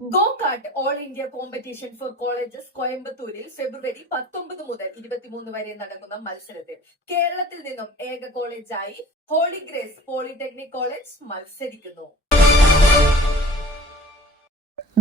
Go kart all India competition for colleges കോയമ്പത്തൂരിൽ ഫെബ്രുവരി പത്തൊമ്പത് മുതൽ ഇരുപത്തിമൂന്ന് വരെ നടക്കുന്ന മത്സരത്തിൽ കേരളത്തിൽ നിന്നും ഏക കോളേജായി ഹോളി ഗ്രേസ് പോളിടെക്നിക് കോളേജ് മത്സരിക്കുന്നു.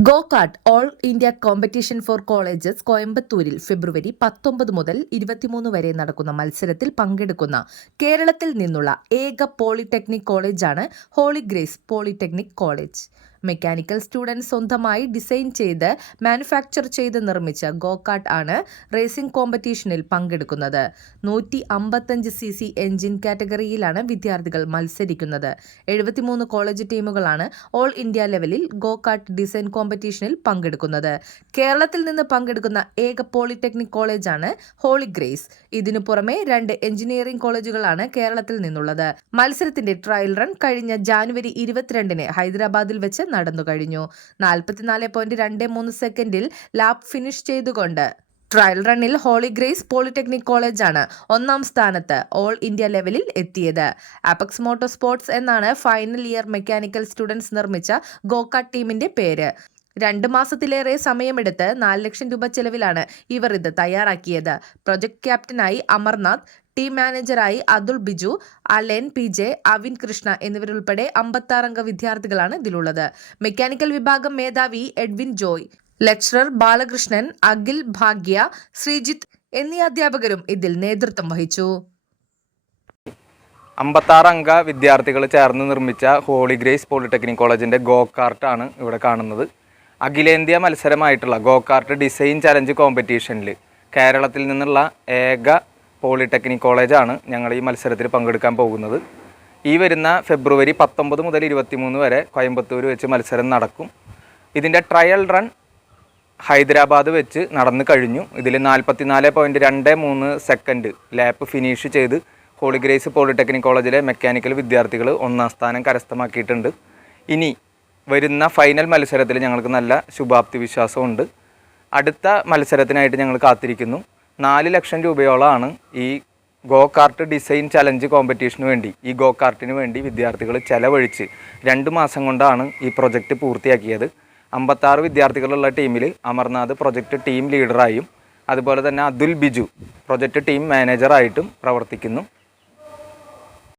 Go kart all India competition for colleges കോയമ്പത്തൂരിൽ ഫെബ്രുവരി പത്തൊമ്പത് മുതൽ ഇരുപത്തിമൂന്ന് വരെ നടക്കുന്ന മത്സരത്തിൽ പങ്കെടുക്കുന്ന കേരളത്തിൽ നിന്നുള്ള ഏക പോളിടെക്നിക് കോളേജാണ് holy grace polytechnic college mechanical students സ്വന്തമായി ഡിസൈൻ ചെയ്ത് മാനുഫാക്ചർ ചെയ്ത് നിർമ്മിച്ച ഗോകാട്ട് ആണ് റേസിംഗ് കോമ്പറ്റീഷനിൽ പങ്കെടുക്കുന്നത്. നൂറ്റി അമ്പത്തഞ്ച് സി സി എഞ്ചിൻ കാറ്റഗറിയിലാണ് വിദ്യാർത്ഥികൾ മത്സരിക്കുന്നത്. എഴുപത്തിമൂന്ന് കോളേജ് ടീമുകളാണ് ഓൾ ഇന്ത്യ ലെവലിൽ ഗോകാട്ട് ഡിസൈൻ കോമ്പറ്റീഷനിൽ പങ്കെടുക്കുന്നത്. കേരളത്തിൽ നിന്ന് പങ്കെടുക്കുന്ന ഏക പോളിടെക്നിക് കോളേജാണ് ഹോളി ഗ്രേസ് ഇതിനു പുറമെ രണ്ട് എഞ്ചിനീയറിംഗ് കോളേജുകളാണ് കേരളത്തിൽ നിന്നുള്ളത്. മത്സരത്തിന്റെ ട്രയൽ റൺ കഴിഞ്ഞ ജാനുവരി ഇരുപത്തിരണ്ടിന് ഹൈദരാബാദിൽ വെച്ച് നടന്നു കഴിഞ്ഞു. നാൽപ്പത്തിനാല് പോയിന്റ് രണ്ട് മൂന്ന് സെക്കൻഡിൽ ലാപ്പ് ഫിനിഷ് ചെയ്തുകൊണ്ട് ട്രയൽ റണ്ണിൽ ഹോളി ഗ്രേസ് പോളിടെക്നിക് കോളേജാണ് ഒന്നാം സ്ഥാനത്ത് ഓൾ ഇന്ത്യ ലെവലിൽ എത്തിയത്. അപെക്സ് മോട്ടോർ സ്പോർട്സ് എന്നാണ് ഫൈനൽ ഇയർ മെക്കാനിക്കൽ സ്റ്റുഡൻസ് നിർമ്മിച്ച ഗോകാട്ട് ടീമിന്റെ പേര്. രണ്ട് മാസത്തിലേറെ സമയമെടുത്ത് നാല് ലക്ഷം രൂപ ചെലവിലാണ് ഇവർ ഇത് തയ്യാറാക്കിയത്. പ്രൊജക്ട് ക്യാപ്റ്റനായി Amarnath team മാനേജറായി Atul Biju Alan P J Avin Krishna എന്നിവരുൾപ്പെടെ അമ്പത്താറംഗ വിദ്യാർത്ഥികളാണ് ഇതിലുള്ളത്. മെക്കാനിക്കൽ വിഭാഗം മേധാവി Edwin Joy lecturer Balakrishnan Akhil Bhagya Sreejith എന്നീ അധ്യാപകരും ഇതിൽ നേതൃത്വം വഹിച്ചു. അമ്പത്താറ് അംഗ വിദ്യാർത്ഥികൾ ചേർന്ന് നിർമ്മിച്ച ഹോളി ഗ്രേസ് പോളിടെക്നിക് കോളേജിന്റെ ഗോ കാർട്ടാണ് ഇവിടെ കാണുന്നത്. അഖിലേന്ത്യാ മത്സരമായിട്ടുള്ള ഗോ കാർട്ട് ഡിസൈൻ ചലഞ്ച് കോമ്പറ്റീഷനിൽ കേരളത്തിൽ നിന്നുള്ള ഏക പോളിടെക്നിക് കോളേജാണ് ഞങ്ങൾ ഈ മത്സരത്തിൽ പങ്കെടുക്കാൻ പോകുന്നത്. ഈ വരുന്ന ഫെബ്രുവരി പത്തൊമ്പത് മുതൽ ഇരുപത്തിമൂന്ന് വരെ കോയമ്പത്തൂർ വെച്ച് മത്സരം നടക്കും. ഇതിന്റെ ട്രയൽ റൺ ഹൈദരാബാദ് വെച്ച് നടന്നു കഴിഞ്ഞു. ഇതിൽ നാൽപ്പത്തിനാല് പോയിന്റ് രണ്ട് മൂന്ന് സെക്കൻഡ് ലാപ്പ് ഫിനിഷ് ചെയ്ത് ഹോളിഗ്രേസ് പോളിടെക്നിക് കോളേജിലെ മെക്കാനിക്കൽ വിദ്യാർത്ഥികൾ ഒന്നാം സ്ഥാനം കരസ്ഥമാക്കിയിട്ടുണ്ട്. ഇനി വരുന്ന ഫൈനൽ മത്സരത്തിൽ ഞങ്ങൾക്ക് നല്ല ശുഭാപ്തി വിശ്വാസമുണ്ട്. അടുത്ത മത്സരത്തിനായിട്ട് ഞങ്ങൾ കാത്തിരിക്കുന്നു. നാല് ലക്ഷം രൂപയോളമാണ് ഈ ഗോ കാർട്ട് ഡിസൈൻ ചലഞ്ച് കോമ്പറ്റീഷന് വേണ്ടി ഈ ഗോ കാർട്ടിന് വേണ്ടി വിദ്യാർത്ഥികൾ ചെലവഴിച്ച് രണ്ട് മാസം കൊണ്ടാണ് ഈ പ്രൊജക്റ്റ് പൂർത്തിയാക്കിയത്. അമ്പത്താറ് വിദ്യാർത്ഥികളുള്ള ടീമിൽ അമർനാഥ് പ്രൊജക്റ്റ് ടീം ലീഡറായും അതുപോലെ തന്നെ അതുൽ ബിജു പ്രൊജക്റ്റ് ടീം മാനേജറായിട്ടും പ്രവർത്തിക്കുന്നു.